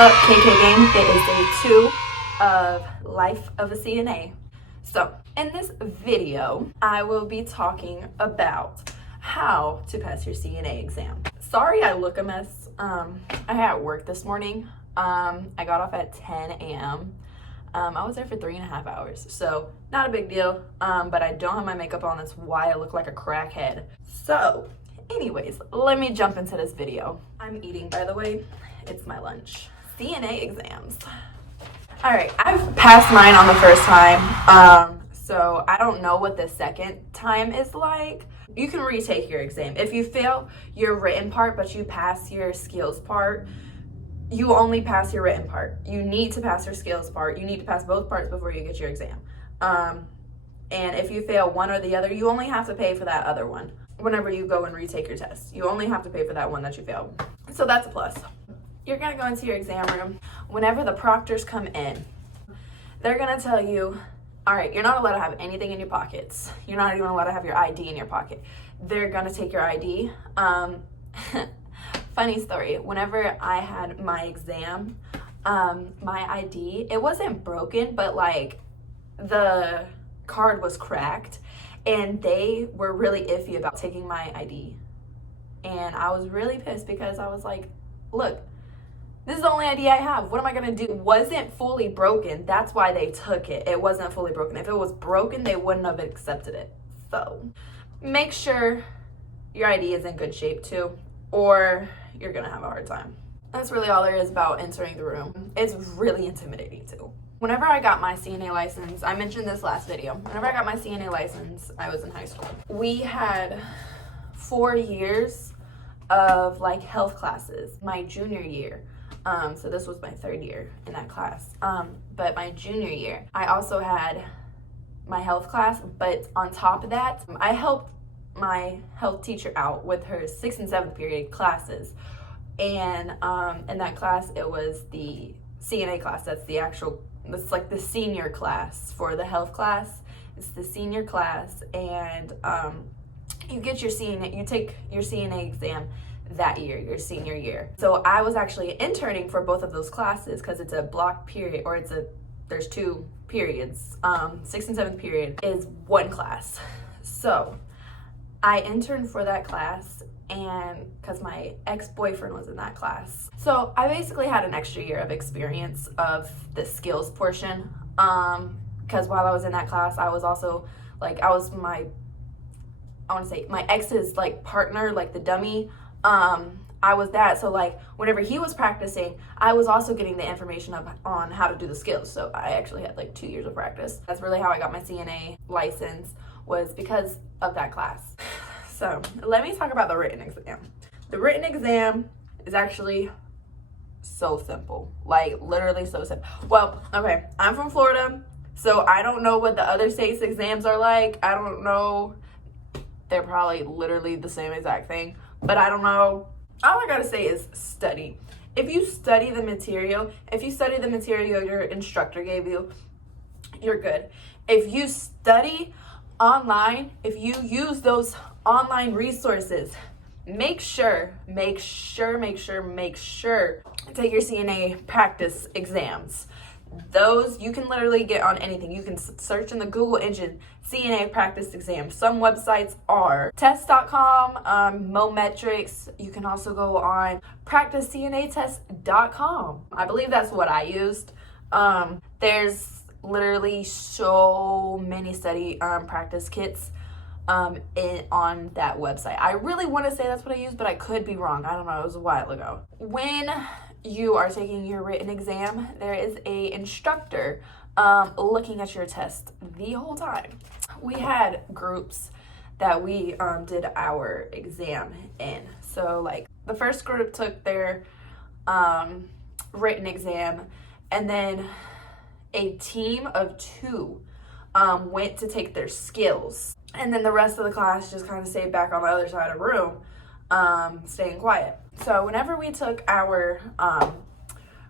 up, KK gang? It is day 2 of Life of a CNA. So, in this video, I will be talking about how to pass your CNA exam. Sorry I look a mess. I had work this morning. I got off at 10 a.m. I was there for 3.5 hours, so not a big deal, but I don't have my makeup on. That's why I look like a crackhead. So, anyways, let me jump into this video. I'm eating, by the way. It's my lunch. CNA exams. All right, I've passed mine on the first time, so I don't know what the second time is like. You can retake your exam. If you fail your written part, but you pass your skills part, you only pass your written part. You need to pass your skills part. You need to pass both parts before you get your exam. And if you fail one or the other, you only have to pay for that other one. Whenever you go and retake your test, you only have to pay for that one that you failed. So that's a plus. You're gonna go into your exam room. Whenever the proctors come in, they're gonna tell you, all right, you're not allowed to have anything in your pockets. You're not even allowed to have your ID in your pocket. They're gonna take your ID. Funny story, whenever I had my exam, my ID, it wasn't broken, but like the card was cracked and they were really iffy about taking my ID. And I was really pissed because I was like, look, this is the only ID I have. What am I gonna do? It wasn't fully broken. That's why they took it. It wasn't fully broken. If it was broken, they wouldn't have accepted it. So make sure your ID is in good shape too, or you're gonna have a hard time. That's really all there is about entering the room. It's really intimidating too. Whenever I got my CNA license, I mentioned this last video. Whenever I got my CNA license, I was in high school. We had 4 years of like health classes. My junior year, so this was my 3rd year in that class. But my junior year, I also had my health class, but on top of that, I helped my health teacher out with her 6th and 7th period classes. And in that class, it was the CNA class. That's like the senior class for the health class. It's the senior class, and you take your CNA exam that year, your senior year. So I was actually interning for both of those classes because it's a block period, or there's 2 periods. 6th and 7th period is one class. So I interned for that class, and because my ex-boyfriend was in that class. So I basically had an extra year of experience of the skills portion. Because while I was in that class, I was also like, my ex's like partner, like the dummy. I was that. So like whenever he was practicing, I was also getting the information on how to do the skills. So I actually had like 2 years of practice. That's really how I got my CNA license, was because of that class. So let me talk about the written exam. The written exam is actually so simple, like literally so simple. Well, okay, I'm from Florida, so I don't know what the other states' exams are like. I don't know. They're probably literally the same exact thing, but I don't know. All I gotta say is study. If you study the material your instructor gave you, you're good. If you study online, if you use those online resources, make sure to take your CNA practice exams. Those you can literally get on anything. You can search in the Google engine, CNA practice exam. Some websites are test.com, Mometrics. You can also go on practicecnatest.com. I believe that's what I used. There's literally so many study practice kits on that website. I really want to say that's what I used, but I could be wrong. I don't know. It was a while ago. When you are taking your written exam, there is a instructor looking at your test the whole time. We had groups that we did our exam in. So like the first group took their written exam, and then a team of 2 went to take their skills. And then the rest of the class just kind of stayed back on the other side of the room, staying quiet. So whenever we took our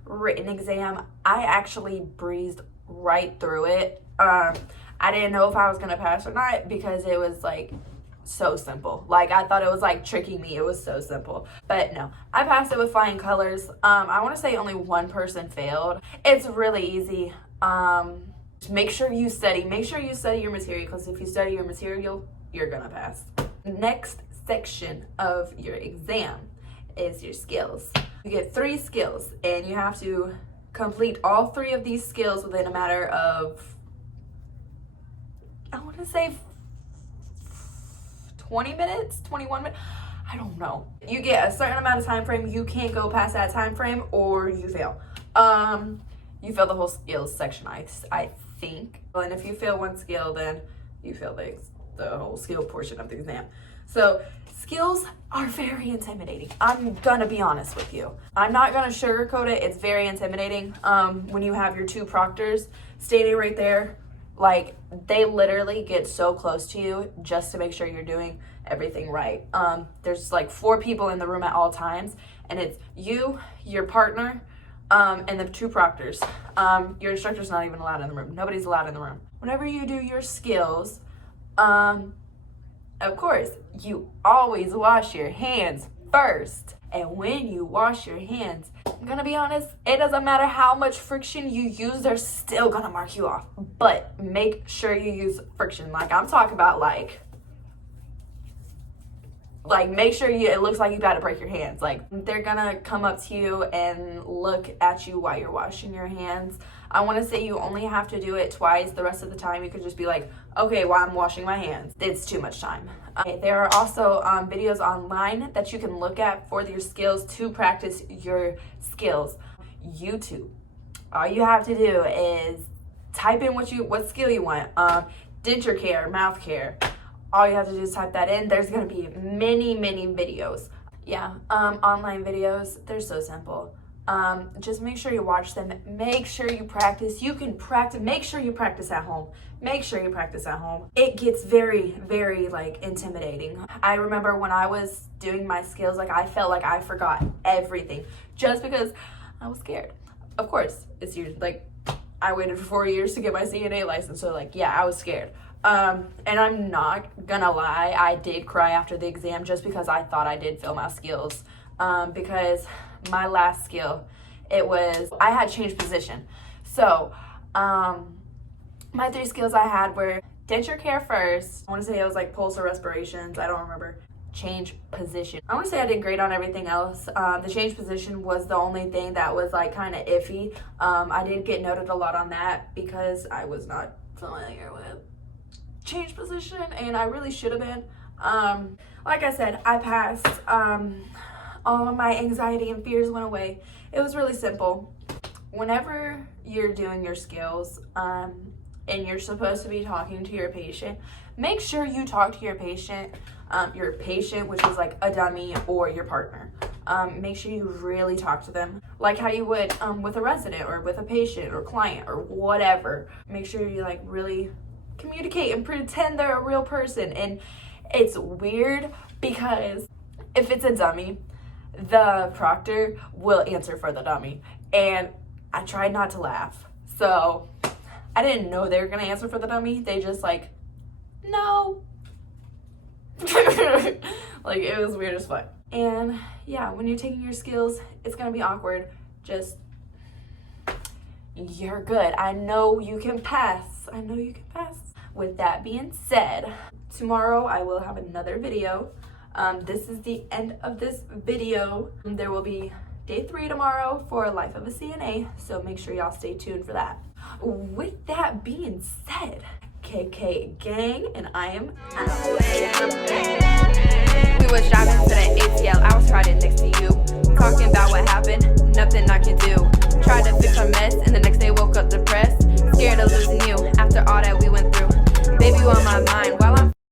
written exam, I actually breezed right through it. I didn't know if I was going to pass or not because it was like so simple. Like, I thought it was like tricking me. It was so simple. But no, I passed it with flying colors. I want to say only one person failed. It's really easy. Make sure you study. Make sure you study your material, because if you study your material, you're gonna pass. Next section of your exam is your skills. You get 3 skills, and you have to complete all 3 of these skills within a matter of, I want to say 20 minutes, 21 minutes. I don't know. You get a certain amount of time frame. You can't go past that time frame or you fail. You fail the whole skills section, I think. And if you fail one skill, then you fail the whole skill portion of the exam. So skills are very intimidating. I'm gonna be honest with you. I'm not gonna sugarcoat it. It's very intimidating. When you have your 2 proctors standing right there, like, they literally get so close to you just to make sure you're doing everything right. There's like 4 people in the room at all times, and it's you, your partner, and the 2 proctors. Your instructor's not even allowed in the room. Nobody's allowed in the room. Whenever you do your skills, of course, you always wash your hands first. And when you wash your hands, I'm gonna be honest, it doesn't matter how much friction you use, they're still gonna mark you off. But make sure you use friction. Like, I'm talking about like make sure it looks like you got to break your hands. Like, they're gonna come up to you and look at you while you're washing your hands. I want to say you only have to do it twice. The rest of the time you could just be like, okay, while I'm washing my hands. It's too much time. There are also videos online that you can look at for your skills to practice your skills. YouTube. All you have to do is type in what skill you want. Denture care, mouth care. All you have to do is type that in. There's going to be many videos. Yeah, online videos, they're so simple. Just make sure you watch them. Make sure you practice. You can practice. Make sure you practice at home. Make sure you practice at home. It gets very like intimidating. I remember when I was doing my skills, like, I felt like I forgot everything just because I was scared. Of course, it's usually like, I waited for 4 years to get my CNA license, so like, yeah, I was scared. And I'm not gonna lie, I did cry after the exam just because I thought I did fail my skills. Because my last skill, I had changed position. So, my 3 skills I had were denture care first. I want to say it was like pulse or respirations. I don't remember. Change position. I want to say I did great on everything else. The change position was the only thing that was like kind of iffy. I did get noted a lot on that because I was not familiar with change position, and I really should have been. Like I said, I passed. All of my anxiety and fears went away. It was really simple. Whenever you're doing your skills, and you're supposed to be talking to your patient, make sure you talk to your patient, which is like a dummy, or your partner. Make sure you really talk to them like how you would with a resident or with a patient or client or whatever. Make sure you like really communicate and pretend they're a real person. And it's weird because if it's a dummy, the proctor will answer for the dummy, and I tried not to laugh, so I didn't know they were gonna answer for the dummy. They just like, no. Like, it was weird as fuck. And yeah, when you're taking your skills, it's gonna be awkward. Just, you're good. I know you can pass. With that being said, tomorrow I will have another video. This is the end of this video. There will be day 3 tomorrow for Life of a CNA, so make sure y'all stay tuned for that. With that being said, KK gang, and I am out. We was driving to the ATL, I was riding next to you, talking about what happened, nothing I can do. Tried to fix our mess, and the next day woke up depressed, scared of losing you after all that we went through. Baby, you on my